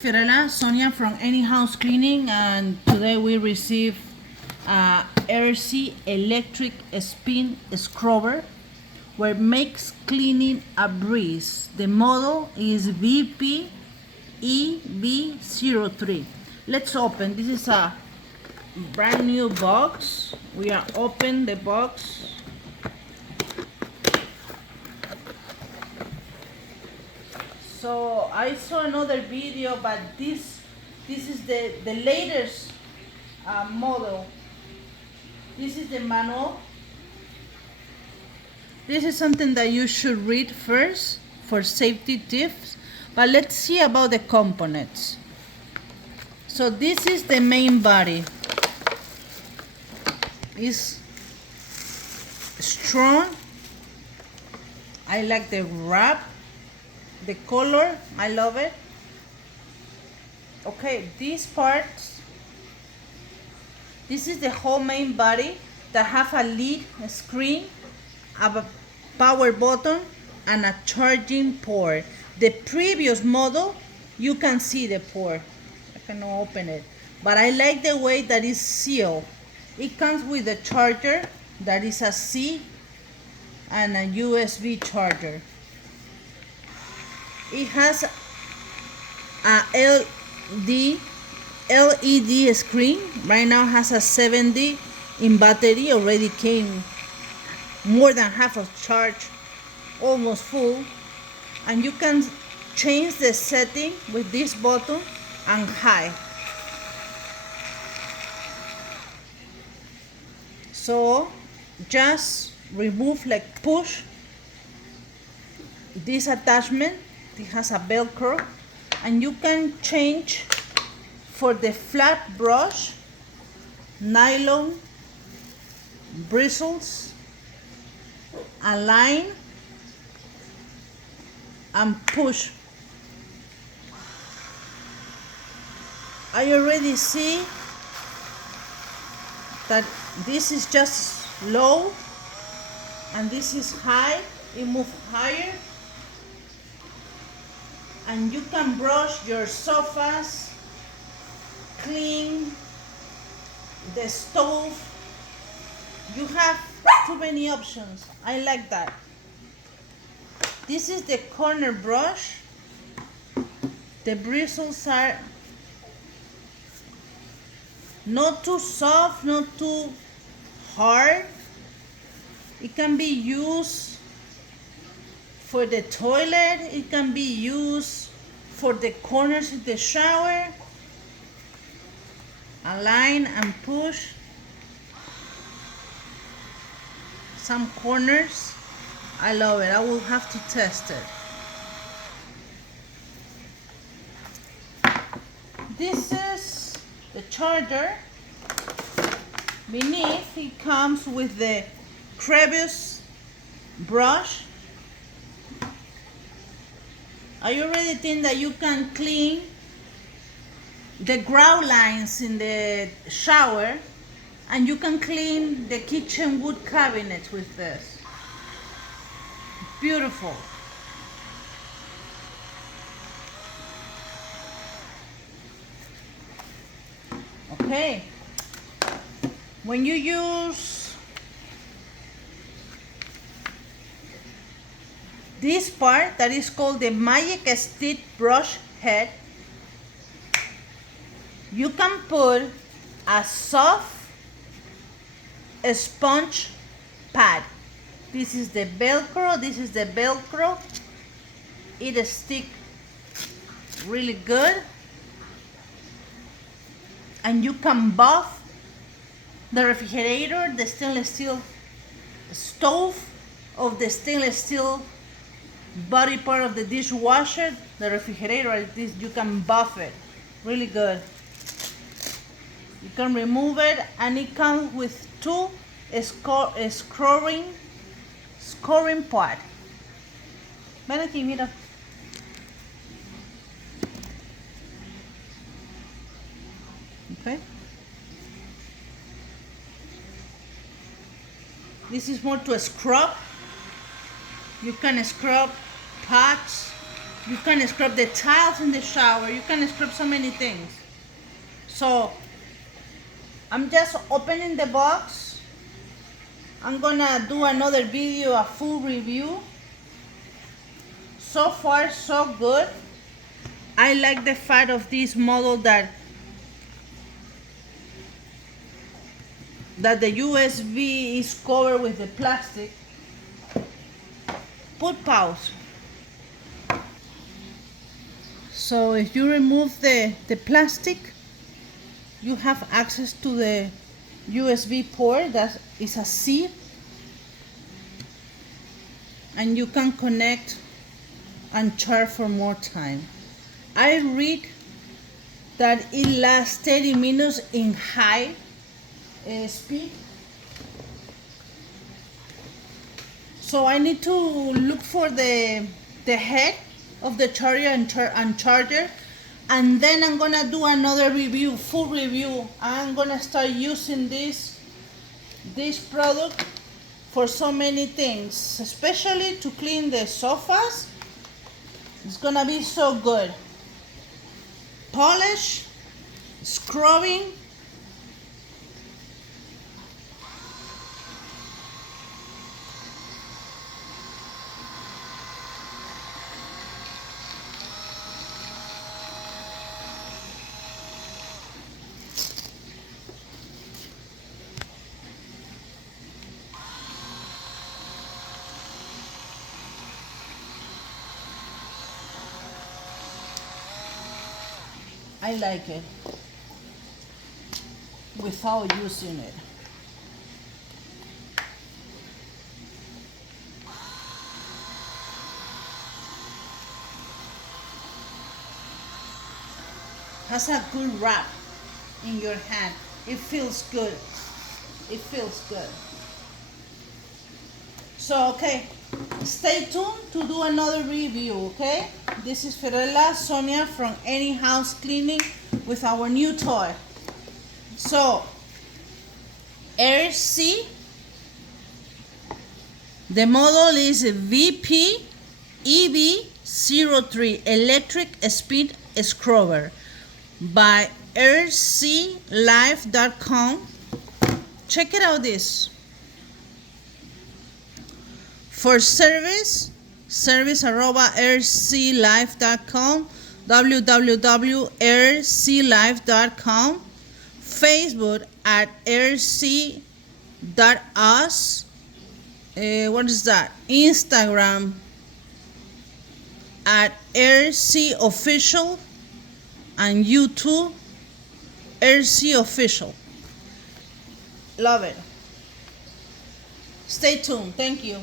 Fiorella, Sonia from Any House Cleaning, and today we receive Airsee electric spin scrubber where makes cleaning a breeze. The model is VP-EB03. Let's open. This is a brand new box. We are open the box. So I saw another video, but this is the latest model. This is the manual. This is something that you should read first for safety tips. But let's see about the components. So this is the main body. It's strong. I like the wrap. The color, I love it. Okay, these parts, this is the whole main body that have a lid, a screen, a power button, and a charging port. The previous model, you can see the port. I cannot open it, but I like the way that it's sealed. It comes with a charger that is a C and a USB charger. It has a LED screen. Right now has a 70 in battery. Already came more than half of charge, almost full. And you can change the setting with this button and high. So just remove, like push this attachment. It has a Velcro, and you can change for the flat brush, nylon, bristles, align, and push. I already see that this is just low and this is high. It moves higher. And you can brush your sofas, clean the stove. You have too many options. I like that. This is the corner brush. The bristles are not too soft, not too hard. It can be used for the toilet, it can be used for the corners of the shower. Align and push some corners. I love it. I will have to test it. This is the charger. Beneath, it comes with the crevice brush. I already think that you can clean the grout lines in the shower, and you can clean the kitchen wood cabinets with this. Beautiful. Okay. When you use this part that is called the Magic Stick brush head, you can put a soft sponge pad. This is the Velcro. This is the Velcro. It sticks really good. And you can buff the refrigerator, the stainless steel stove, of the stainless steel body part of the dishwasher, the refrigerator. This you can buff it really good. You can remove it, and it comes with two scoring pot. Ven aquí, mira. Okay. This is more to scrub. You can scrub pots, You can scrub the tiles in the shower. You can scrub so many things. So I'm just opening the box. I'm gonna do another video, a full review. So far, so good. I like the fact of this model that the USB is covered with the plastic. Put pause. So if you remove the plastic, you have access to the USB port that is a C, and you can connect and charge for more time. I read that it lasts 30 minutes in high speed. So I need to look for the head of the charger and charger, and then I'm gonna do another review, full review. I'm gonna start using this product for so many things, especially to clean the sofas. It's gonna be so good. Polish, scrubbing. I like it without using it. Has a good wrap in your hand. It feels good. It feels good. So, okay, stay tuned to do another review, okay? This is Fiorella Sonia from Any House Cleaning with our new toy. So, Airsee, the model is VP-EB03 Electric Speed Scrubber by AirseeLife.com. Check it out this. For service @airseelife.com, www.airseelife.com, Facebook at airsee.us, what is that? Instagram at Airsee Official, and YouTube Airsee Official. Love it. Stay tuned. Thank you.